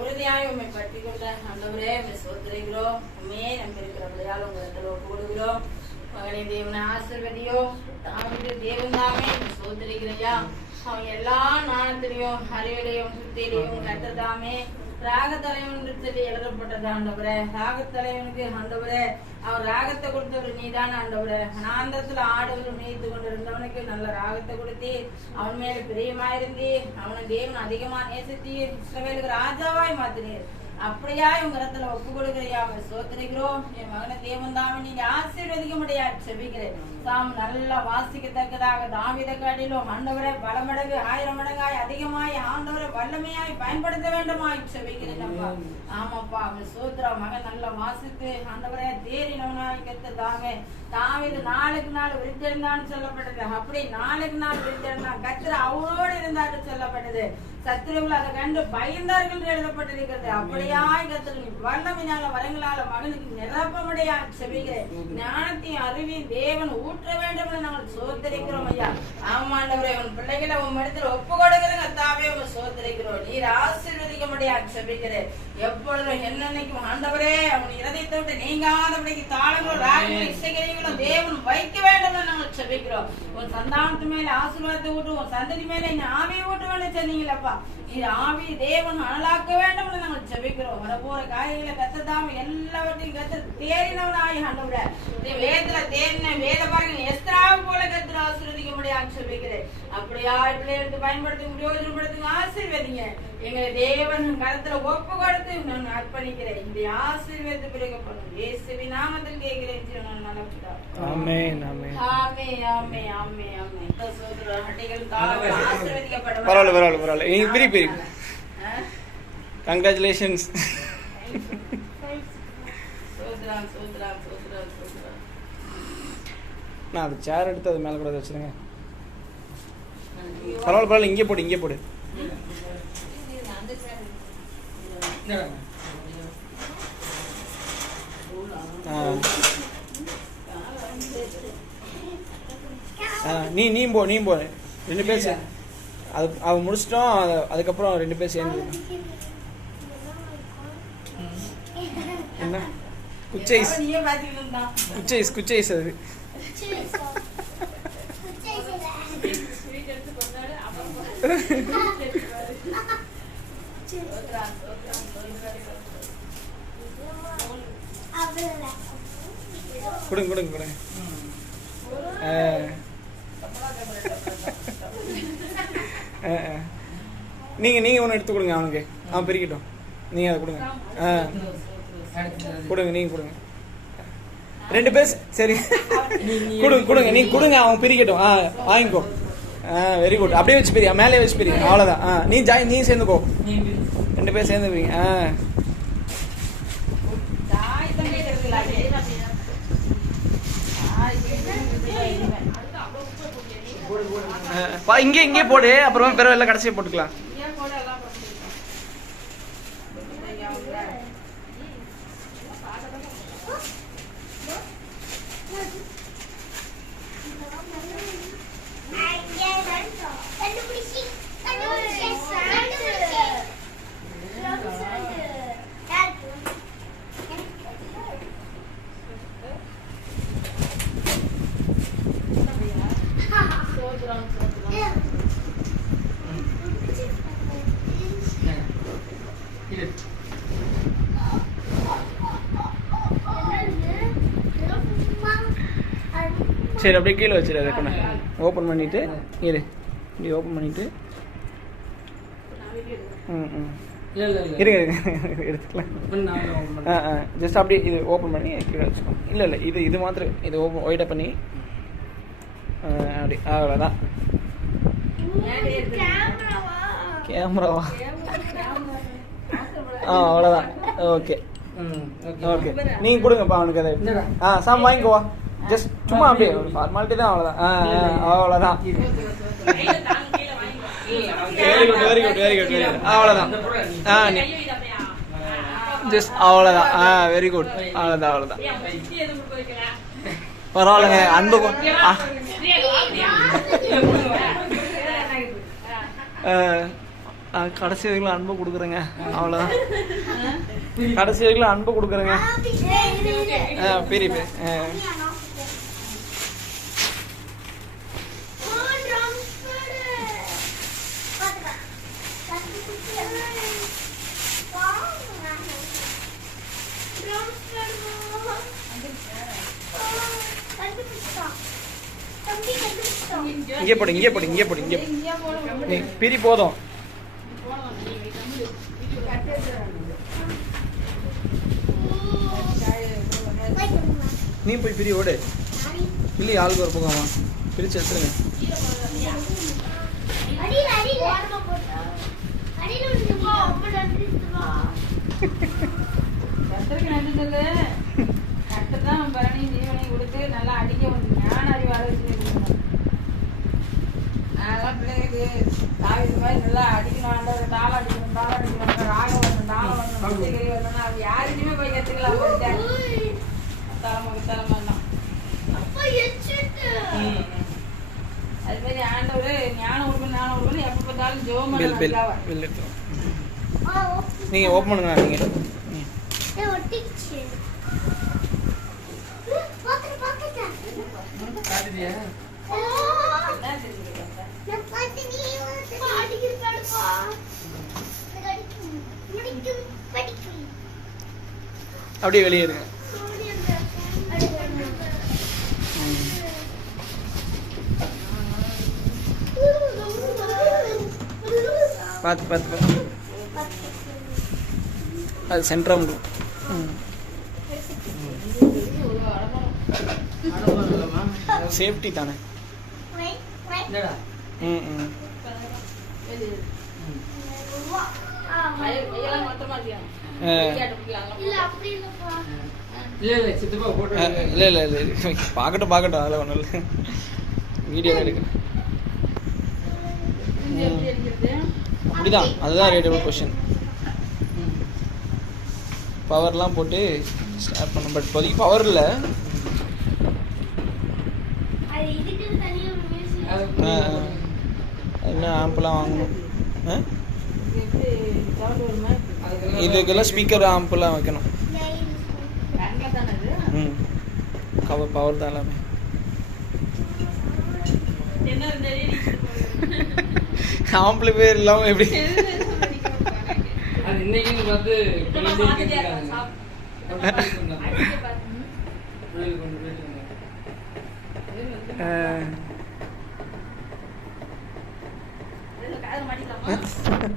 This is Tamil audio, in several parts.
உறுதியாய் உண்மை பற்றி கொண்ட ஆண்டவரே சோதரிக்கிறோம். உண்மையே நம்பியிருக்கிறபடியால் உங்களிடத்தில் ஒப்புக்கொடுக்கிறோம். மகனை தேவனை ஆசீர்வதியோ. தாவிது தேவன் தாமே சோதரிக்கிறையா. அவன் எல்லா ஞானத்திலையும் அறிவிலையும் புத்தியிலையும் கத்ததாமே ராகத்தலைவன் சொல்லி எழுதப்பட்டது ஆண்டவரே. ராகத்தலைவனுக்கு ஆண்டவரே அவன் ராகத்தை கொடுத்தவர் நீதான ஆண்டவரே. அனாந்தரத்துல ஆடுகள் மேய்த்து கொண்டிருந்தவனுக்கு நல்ல ராகத்தை கொடுத்தி அவன் மேல பிரியமாயிருந்தி அவனை தேவன் அதிகமா நேசித்தி இஸ்ரவேலுக்கு ராஜாவாய் மாத்தினீர். அப்படியா உங்க இடத்துல ஒப்பு கொடுக்கிறையா. அவர் சோதரிக்கிறோம். என் மகனை தேவன் தாமே நீங்க ஆசீர்வதிக்க முடியாது செபிக்கிறேன். தாம் நல்லா வாசிக்கத்தக்கதாக தாவீதை காட்டிலும் ஆண்டவரை பல மடங்கு 1000 மடங்காய் அதிகமாய் ஆண்டவரை வல்லமையாய் பயன்படுத்த வேண்டுமாய் செபிக்கிறேன் அப்பா. ஆமாப்பா அவர் சோத்ரா மகன் நல்லா வாசித்து ஆண்டவரை தேறினவனாய் கத்த தாமே. தாவீது நாளுக்கு நாள் விருத்தெழுந்தான்னு சொல்லப்பட்டது. அப்படி நாளுக்கு நாள் விருத்தெழுந்தான். கத்திர அவனோடு இருந்தாரு சொல்லப்பட்டது. சத்துருவில் அதை கண்டு பயந்தார்கள் எழுதப்பட்டிருக்கிறது. அப்படியாய் கத்திர வல்லமையினால வரங்களால மகனுக்கு நிரப்பமுடையா செபிக்கிறேன். ஞானத்தையும் அறிவியும் தேவன் ஊற்ற வேண்டும் என்று நாங்கள் சோதரிக்கிறோம் ஐயா. ஆமாண்டவரே உன் பிள்ளைகளை உன் இடத்துல ஒப்பு கொடுக்கிறேங்க தாவே உங்க சோதரிக்கிறோம். நீர் ஆசீர்வதிக்க முடியாது செபிக்கிறேன். எப்பொழுதும் என்னன்னைக்கும் ஆண்டவரே அவன் இருதயத்தை விட்டு நீங்காதபடிக்கு தாளங்களும் ராகங்களும் இசைகளைகளும் தேவன் வைக்க வேண்டும் என்று நாங்கள் செபிக்கிறோம். உன் சந்தானத்து மேல ஆசீர்வாதத்தை ஊட்டு, உன் சந்ததி மேல இந்த ஆவியை ஊட்ட வேண்டும் சொன்னீங்களப்பா. நீர் ஆவி தேவன் அனலாக்க வேண்டும் என்று நாங்கள் செபிக்கிறோம். வரப்போற காரியங்களை கத்ததாம எல்லாவற்றையும் கத்த தேறினவனாய் ஆண்டவரே. வேதத்துல தேறின வேத பாருங்க எஸ்தராவை போல கத்திர ஆசீர்வதிக்க முடியாது செபிக்கிறேன். அப்படியா பிள்ளைகளுக்கு பயன்படுத்தி பிரயோஜனப்படுத்துங்க ஆசீர்வதிங்க. எங்களை தேவன் கருத்துல ஒப்பு கொடுத்து நான் அர்ப்பணிக்கிறேன். இந்த ஆசீர்வாதத்தை பிறக்கப்படும் இயேசுவின் நாமத்தில் கேட்கிறேன். ஆமென் ஆமென் ஆமென் ஆமென் ஆமென் ஆமென். சோதர ஹட்டிகள் தாவே ஆசீர்வதிக்கப்படும். பரவாயில்ல நீ பிரி கங்க்ராச்சுலேஷன்ஸ். சோதரா சோதரா சோதரா சோதரா. நான் அந்த சேர் எடுத்து அது மேல கூட வச்சிருங்க. பரவாயில்ல இங்கே போடு. நீ போ 2 பேர் அது அவன் முடிச்சிட்டோம். அதுக்கப்புறம் 2 பேர் சேர்ந்து என்ன குச்சைஸ் அது கொடுங்க. நீங்க ஒன்று எடுத்து கொடுங்க அவனுக்கு. அவன் பிரிக்கட்டும். நீங்க அதை கொடுங்க. நீங்க கொடுங்க 2 பேர் சரி. கொடுங்க நீங்க கொடுங்க. அவன் பிரிக்கட்டும். வாங்கிக்கோ. Very good. அப்படியே வச்சு பிரியா, மேலே வச்சு பிரியா. அவ்வளோதான். நீ சேர்ந்துக்கோ. 2 பேர் சேர்ந்து பிரிங்க. இங்கே போடு. அப்புறமா பிறகு எல்லாம் கடைசியாக போட்டுக்கலாம். சரி அப்படியே கீழே வச்சிரு. அதை ஓப்பன் பண்ணிட்டு இப்படி ஓப்பன் பண்ணிட்டு இருங்க எடுத்துக்கலாம். ஜஸ்ட் அப்படியே இது ஓப்பன் பண்ணி கீழே வச்சுக்கோ. இல்லை இது மாத்திரம் இது ஓப்பன் ஒயிட்டாக பண்ணி அப்படி அவ்வளோதான். கேமராவா? அவ்வளோதான். ஓகே நீங்கள் கொடுங்கப்பா அவனுக்கு அதை. சாம் வாங்கிக்கோவா. ஜஸ்ட் சும்மா அப்படியே ஃபார்மாலிட்டி தான். அவ்வளோதான். Very good. அவ்வளோதான். ஜஸ்ட் அவ்வளோதான். Very good. அவ்வளோதான். பரவாயில்லைங்க. அன்பு கடைசி வரைக்கும் அன்பு கொடுக்குறேங்க, அவ்வளோதான். கடைசி வரைக்கும் அன்பு கொடுக்குறேங்க. பெரிய இங்கே போடு, இங்கே போடு, இங்கே போடு, இங்கே பிரி போதும். நீ போய் பிரி ஓடு. இல்லை ஆளுக்கு ஒரு பக்கமா பிரிச்சு எடுத்துருங்க. நல்லா அடிக்க ஞான அறிவாள பிள்ளைங்களுக்கு இது மாதிரி நல்லா அடிக்கணும், தாளம் அடிக்கணும், தாளம் அடிக்கணும், ராகம் வரணும், தாளம் வரணும், வரணும். அது யாருக்குமே போய் கற்றுக்கலாம். தலைமை அது மாதிரி ஆண்டவர் ஞானம் கொடுக்கணும் எப்போ பார்த்தாலும் ஜோம் நீங்க ஓப்பன் பண்ணுங்க. நீங்க அப்படியே வெளியே இருங்க. பார்த்து பார்த்து பார்த்து அது சென்ட்ரம் சேஃப்டி தானே. பார்க்கட்டும் பார்க்கட்டும், அதெல்லாம் ஒன்றும் இல்லை, வீடியோ எடுக்கிறேன். அப்படிதான், அதுதான் ரேட்டபிள் கொஷின். பவர்லாம் போட்டு ஸ்டார்ட் பண்ண, பட் இப்போதைக்கு பவர் இல்லை. என்ன ஆம்பெல்லாம் வாங்கணும், இதுக்கெல்லாம் ஸ்பீக்கர் ஆம்பெல்லாம் வைக்கணும். கவர் பவர் தான் எல்லாமே. ஆம்பிளிஃபையர் இல்லாமல் எப்படி?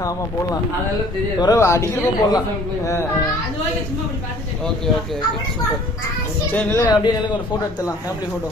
ஆமா போடலாம், அடிக்கிறப்ப போடலாம். Okay okay okay super. சரி நிலை அப்படியே நிலைக்கு ஒரு ஃபோட்டோ எடுத்துடலாம், ஃபேமிலி ஃபோட்டோ.